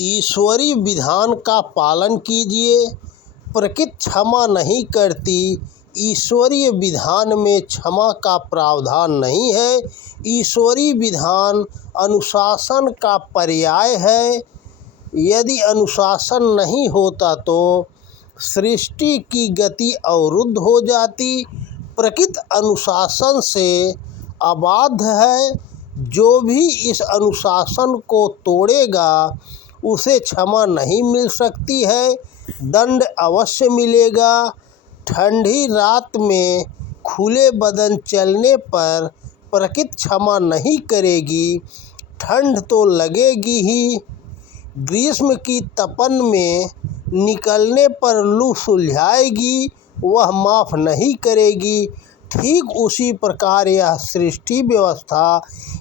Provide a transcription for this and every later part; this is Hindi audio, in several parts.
ईश्वरीय विधान का पालन कीजिए। प्रकृति क्षमा नहीं करती। ईश्वरीय विधान में क्षमा का प्रावधान नहीं है। ईश्वरीय विधान अनुशासन का पर्याय है। यदि अनुशासन नहीं होता तो सृष्टि की गति अवरुद्ध हो जाती। प्रकृति अनुशासन से अबाध है। जो भी इस अनुशासन को तोड़ेगा उसे क्षमा नहीं मिल सकती है, दंड अवश्य मिलेगा। ठंडी रात में खुले बदन चलने पर प्रकृति क्षमा नहीं करेगी, ठंड तो लगेगी ही। ग्रीष्म की तपन में निकलने पर लू सुलझाएगी, वह माफ़ नहीं करेगी। ठीक उसी प्रकार यह सृष्टि व्यवस्था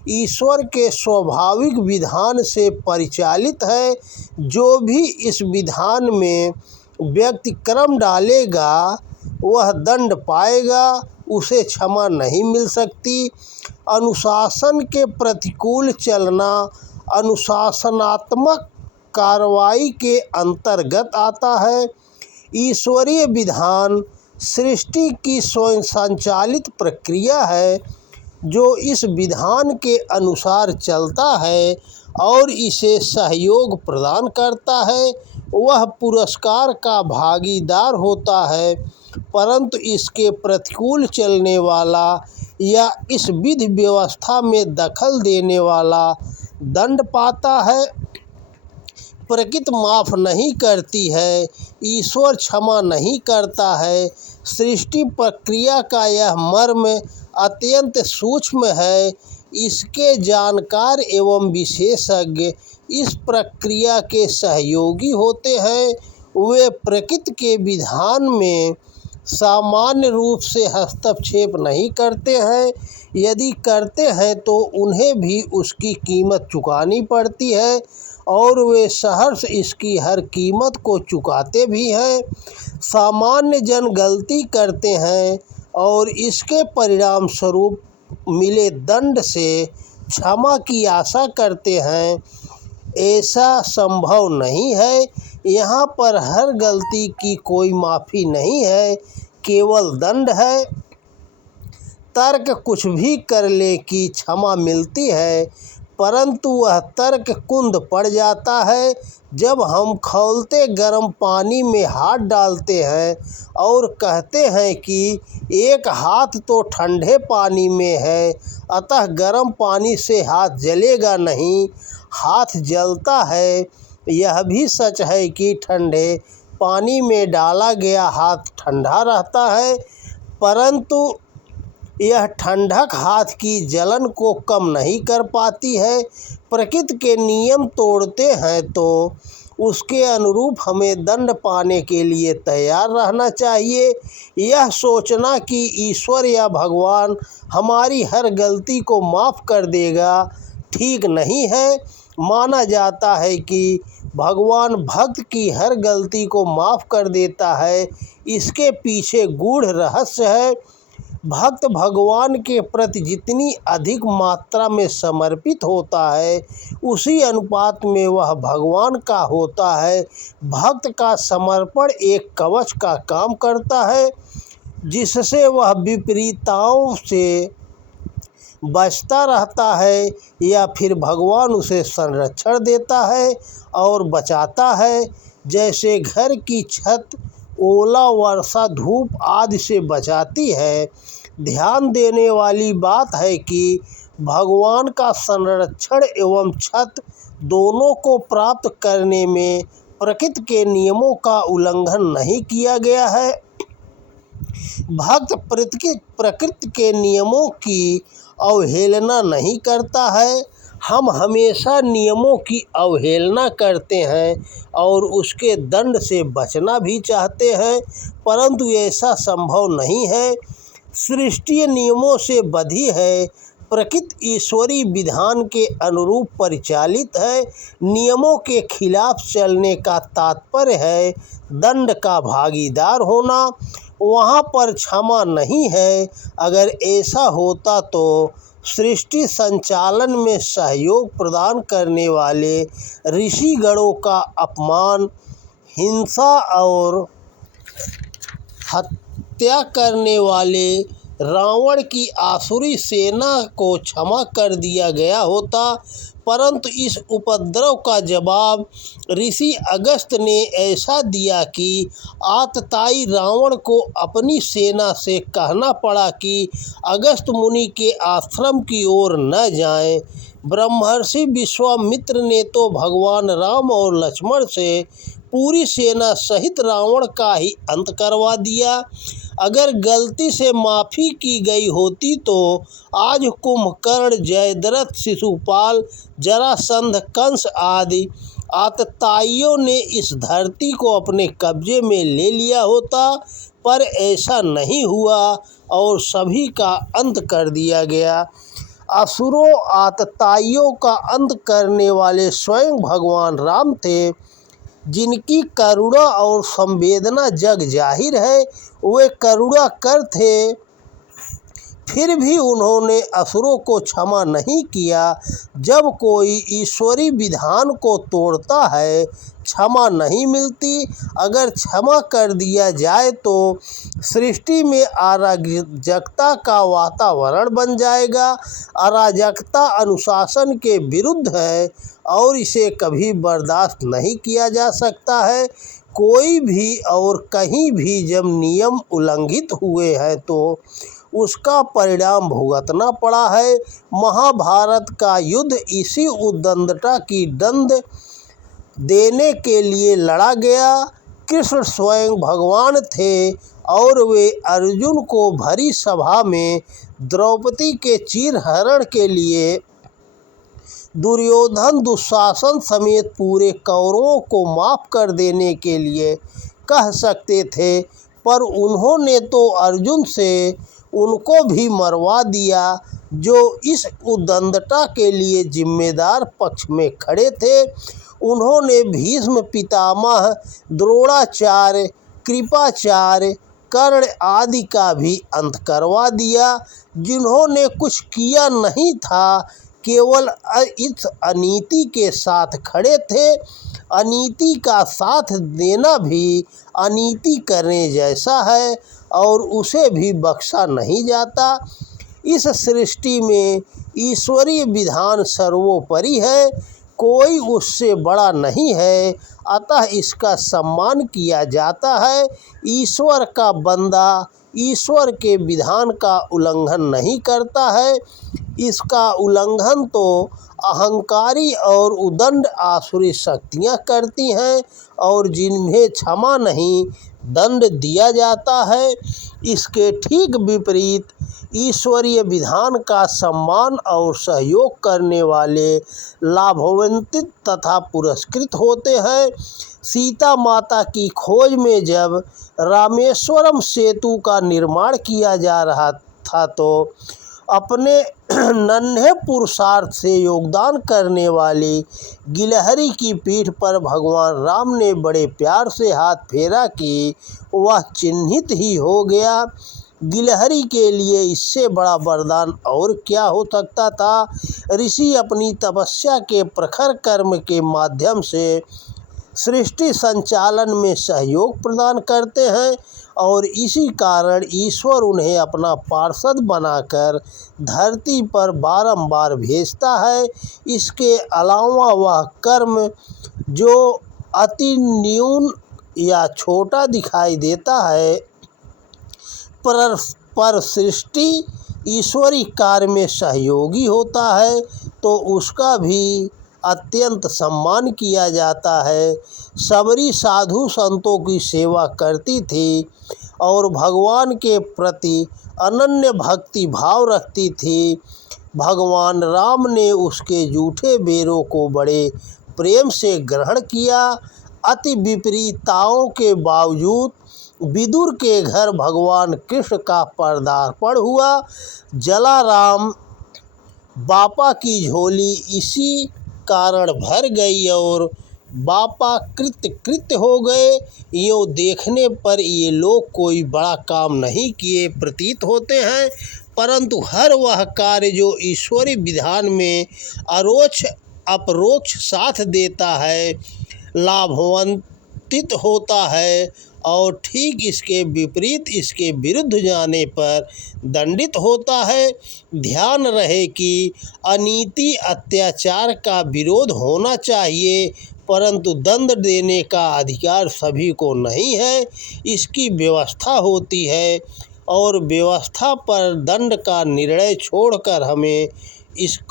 ईश्वर के स्वाभाविक विधान से परिचालित है। जो भी इस विधान में व्यतिक्रम डालेगा वह दंड पाएगा, उसे क्षमा नहीं मिल सकती। अनुशासन के प्रतिकूल चलना अनुशासनात्मक कार्रवाई के अंतर्गत आता है। ईश्वरीय विधान सृष्टि की स्वयं संचालित प्रक्रिया है। जो इस विधान के अनुसार चलता है और इसे सहयोग प्रदान करता है वह पुरस्कार का भागीदार होता है, परंतु इसके प्रतिकूल चलने वाला या इस विधि व्यवस्था में दखल देने वाला दंड पाता है। प्रकृति माफ़ नहीं करती है, ईश्वर क्षमा नहीं करता है। सृष्टि प्रक्रिया का यह मर्म अत्यंत सूक्ष्म है। इसके जानकार एवं विशेषज्ञ इस प्रक्रिया के सहयोगी होते हैं। वे प्रकृति के विधान में सामान्य रूप से हस्तक्षेप नहीं करते हैं। यदि करते हैं तो उन्हें भी उसकी कीमत चुकानी पड़ती है और वे सहर्ष इसकी हर कीमत को चुकाते भी हैं। सामान्य जन गलती करते हैं और इसके परिणाम स्वरूप मिले दंड से क्षमा की आशा करते हैं। ऐसा संभव नहीं है। यहाँ पर हर गलती की कोई माफ़ी नहीं है, केवल दंड है। तर्क कुछ भी कर ले कि क्षमा मिलती है, परंतु वह तर्क कुंद पड़ जाता है जब हम खौलते गर्म पानी में हाथ डालते हैं और कहते हैं कि एक हाथ तो ठंडे पानी में है, अतः गर्म पानी से हाथ जलेगा नहीं। हाथ जलता है। यह भी सच है कि ठंडे पानी में डाला गया हाथ ठंडा रहता है, परंतु यह ठंडक हाथ की जलन को कम नहीं कर पाती है। प्रकृति के नियम तोड़ते हैं तो उसके अनुरूप हमें दंड पाने के लिए तैयार रहना चाहिए। यह सोचना कि ईश्वर या भगवान हमारी हर गलती को माफ़ कर देगा ठीक नहीं है। माना जाता है कि भगवान भक्त की हर गलती को माफ़ कर देता है। इसके पीछे गूढ़ रहस्य है। भक्त भगवान के प्रति जितनी अधिक मात्रा में समर्पित होता है उसी अनुपात में वह भगवान का होता है। भक्त का समर्पण एक कवच का काम करता है जिससे वह विपरीतताओं से बचता रहता है, या फिर भगवान उसे संरक्षण देता है और बचाता है। जैसे घर की छत ओला, वर्षा, धूप आदि से बचाती है। ध्यान देने वाली बात है कि भगवान का संरक्षण एवं छत दोनों को प्राप्त करने में प्रकृति के नियमों का उल्लंघन नहीं किया गया है। भक्त प्रकृति के नियमों की अवहेलना नहीं करता है। हम हमेशा नियमों की अवहेलना करते हैं और उसके दंड से बचना भी चाहते हैं, परंतु ऐसा संभव नहीं है। सृष्टि नियमों से बधी है। प्रकृति ईश्वरीय विधान के अनुरूप परिचालित है। नियमों के खिलाफ चलने का तात्पर्य है दंड का भागीदार होना। वहाँ पर क्षमा नहीं है। अगर ऐसा होता तो सृष्टि संचालन में सहयोग प्रदान करने वाले ऋषिगणों का अपमान, हिंसा और हत्या करने वाले रावण की आसुरी सेना को क्षमा कर दिया गया होता, परंतु इस उपद्रव का जवाब ऋषि अगस्त्य ने ऐसा दिया कि आतताई रावण को अपनी सेना से कहना पड़ा कि अगस्त्य मुनि के आश्रम की ओर न जाएं। ब्रह्मर्षि विश्वामित्र ने तो भगवान राम और लक्ष्मण से पूरी सेना सहित रावण का ही अंत करवा दिया। अगर गलती से माफ़ी की गई होती तो आज कुंभकर्ण, जयद्रथ, शिशुपाल, जरासंध, कंस आदि आतताइयों ने इस धरती को अपने कब्जे में ले लिया होता, पर ऐसा नहीं हुआ और सभी का अंत कर दिया गया। असुरों आतताइयों का अंत करने वाले स्वयं भगवान राम थे, जिनकी करुणा और संवेदना जग जाहिर है। वे करुणा कर थे, फिर भी उन्होंने असुरों को क्षमा नहीं किया। जब कोई ईश्वरी विधान को तोड़ता है, क्षमा नहीं मिलती। अगर क्षमा कर दिया जाए तो सृष्टि में अराजकता का वातावरण बन जाएगा। अराजकता अनुशासन के विरुद्ध है और इसे कभी बर्दाश्त नहीं किया जा सकता है। कोई भी और कहीं भी जब नियम उल्लंघित हुए हैं तो उसका परिणाम भुगतना पड़ा है। महाभारत का युद्ध इसी उद्दंडता की दंड देने के लिए लड़ा गया। कृष्ण स्वयं भगवान थे और वे अर्जुन को भरी सभा में द्रौपदी के चीरहरण के लिए दुर्योधन, दुशासन समेत पूरे कौरवों को माफ़ कर देने के लिए कह सकते थे, पर उन्होंने तो अर्जुन से उनको भी मरवा दिया जो इस उद्दंडता के लिए जिम्मेदार पक्ष में खड़े थे। उन्होंने भीष्म पितामह, द्रोणाचार्य, कृपाचार्य, कर्ण आदि का भी अंत करवा दिया, जिन्होंने कुछ किया नहीं था, केवल इस अनीति के साथ खड़े थे। अनीति का साथ देना भी अनीति करने जैसा है और उसे भी बख्शा नहीं जाता। इस सृष्टि में ईश्वरीय विधान सर्वोपरि है, कोई उससे बड़ा नहीं है, अतः इसका सम्मान किया जाता है। ईश्वर का बंदा ईश्वर के विधान का उल्लंघन नहीं करता है, इसका उल्लंघन तो अहंकारी और उद्दंड आसुरी शक्तियाँ करती हैं और जिन्हें क्षमा नहीं दंड दिया जाता है। इसके ठीक विपरीत ईश्वरीय विधान का सम्मान और सहयोग करने वाले लाभान्वित तथा पुरस्कृत होते हैं। सीता माता की खोज में जब रामेश्वरम सेतु का निर्माण किया जा रहा था तो अपने नन्हे पुरुषार्थ से योगदान करने वाली गिलहरी की पीठ पर भगवान राम ने बड़े प्यार से हाथ फेरा कि वह चिन्हित ही हो गया। गिलहरी के लिए इससे बड़ा वरदान और क्या हो सकता था। ऋषि अपनी तपस्या के प्रखर कर्म के माध्यम से सृष्टि संचालन में सहयोग प्रदान करते हैं और इसी कारण ईश्वर उन्हें अपना पार्षद बनाकर धरती पर बारंबार भेजता है। इसके अलावा वह कर्म जो अति न्यून या छोटा दिखाई देता है, पर सृष्टि ईश्वरी कार्य में सहयोगी होता है तो उसका भी अत्यंत सम्मान किया जाता है। सबरी साधु संतों की सेवा करती थी और भगवान के प्रति अनन्य भक्ति भाव रखती थी। भगवान राम ने उसके जूठे बेरों को बड़े प्रेम से ग्रहण किया। अति विपरीतताओं के बावजूद विदुर के घर भगवान कृष्ण का पदार्पण हुआ। जलाराम बापा की झोली इसी कारण भर गई और बापा कृत्य हो गए। यूँ देखने पर ये लोग कोई बड़ा काम नहीं किए प्रतीत होते हैं, परंतु हर वह कार्य जो ईश्वरीय विधान में अपरोक्ष साथ देता है लाभान्वित होता है और ठीक इसके विपरीत इसके विरुद्ध जाने पर दंडित होता है। ध्यान रहे कि अनीति अत्याचार का विरोध होना चाहिए, परंतु दंड देने का अधिकार सभी को नहीं है। इसकी व्यवस्था होती है और व्यवस्था पर दंड का निर्णय छोड़कर हमें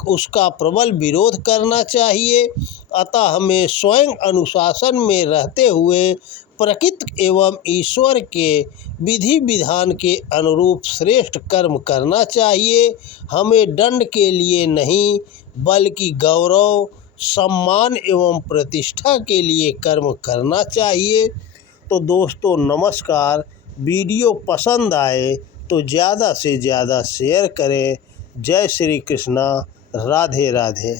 उसका प्रबल विरोध करना चाहिए। अतः हमें स्वयं अनुशासन में रहते हुए प्रकृति एवं ईश्वर के विधि विधान के अनुरूप श्रेष्ठ कर्म करना चाहिए। हमें दंड के लिए नहीं बल्कि गौरव, सम्मान एवं प्रतिष्ठा के लिए कर्म करना चाहिए। तो दोस्तों नमस्कार। वीडियो पसंद आए तो ज़्यादा से ज़्यादा शेयर करें। जय श्री कृष्णा। राधे राधे।